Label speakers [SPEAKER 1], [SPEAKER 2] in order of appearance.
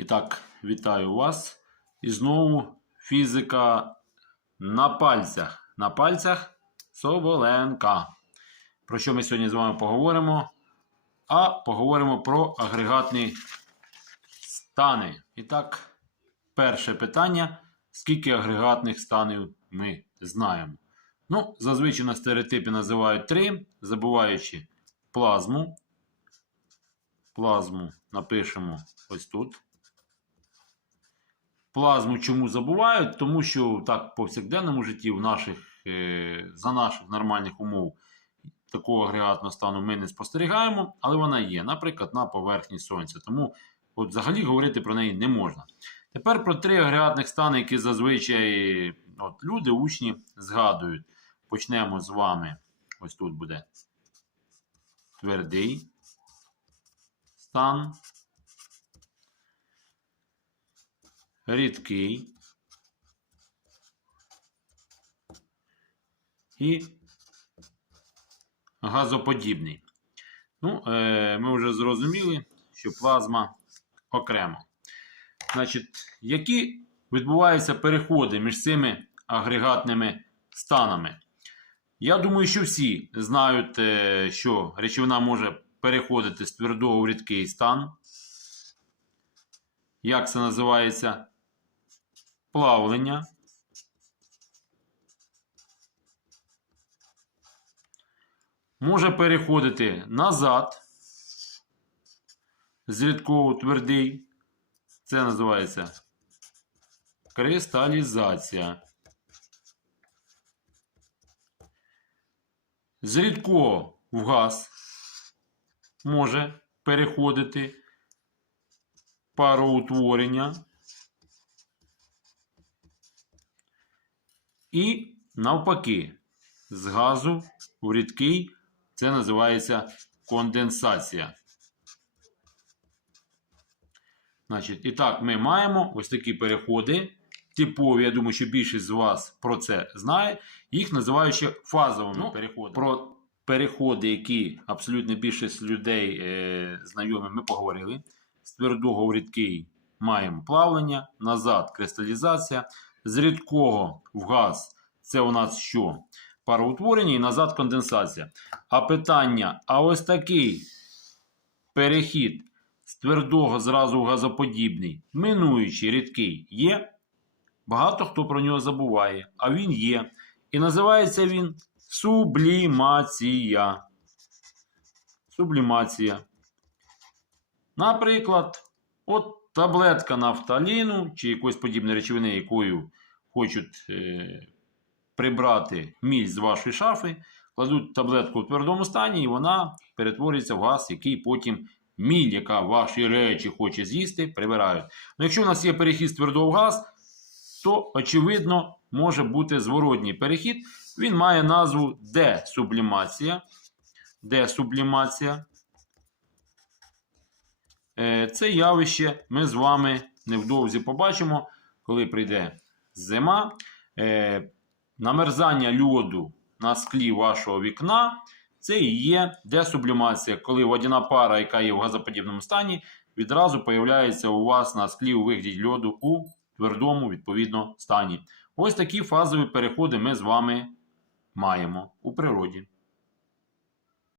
[SPEAKER 1] І так, вітаю вас. І знову фізика на пальцях. На пальцях Соболенка. Про що ми сьогодні з вами поговоримо? А поговоримо про агрегатні стани. І так, перше питання: скільки агрегатних станів ми знаємо? Ну, зазвичай на стереотипі називають три, забуваючи плазму. Плазму напишемо ось тут. Плазму чому забувають? Тому що так в повсякденному житті в наших, е, за наших нормальних умов такого агрегатного стану ми не спостерігаємо, але вона є, наприклад, на поверхні Сонця. Тому от, взагалі говорити про неї не можна. Тепер про три агрегатних стани, які зазвичай от, люди, учні згадують. Почнемо з вами. Ось тут буде твердий стан. Рідкий. І газоподібний. Ну, е, ми вже зрозуміли, що плазма окремо. Значить, які відбуваються переходи між цими агрегатними станами? Я думаю, що всі знають, е, що речовина може переходити з твердого в рідкий стан. Як це називається? Плавлення. Може переходити назад з рідкого у твердий. Це називається кристалізація. З рідкого в газ може переходити пароутворення. І навпаки, з газу в рідкий це називається конденсація. Значить, і так, ми маємо ось такі переходи. Типові, я думаю, що більшість з вас про це знає. Їх називають ще фазовими
[SPEAKER 2] Ну,
[SPEAKER 1] переходами. Про переходи, які абсолютно більшість людей е, знайомі, ми поговорили. З твердого в рідкий маємо плавлення, назад кристалізація. З рідкого в газ це у нас що? Пароутворення і назад конденсація. А питання: а ось такий перехід з твердого зразу в газоподібний, минуючий рідкий, є. Багато хто про нього забуває, а він є. І називається він сублімація. Сублімація. Наприклад, от таблетка нафталіну чи якоїсь подібної речовини, якою хочуть е, прибрати міль з вашої шафи, кладуть таблетку в твердому стані, і вона перетворюється в газ, який потім міль, яка ваші речі хоче з'їсти, прибирають. Ну, якщо у нас є перехід з твердого в газ, то, очевидно, може бути зворотній перехід. Він має назву десублімація. Десублімація. Е, Це явище ми з вами невдовзі побачимо, коли прийде зима. Е, Намерзання льоду на склі вашого вікна. Це і є десублімація, коли водяна пара, яка є в газоподібному стані, відразу появляється у вас на склі у вигляді льоду у твердому відповідно стані. Ось такі фазові переходи ми з вами маємо у природі.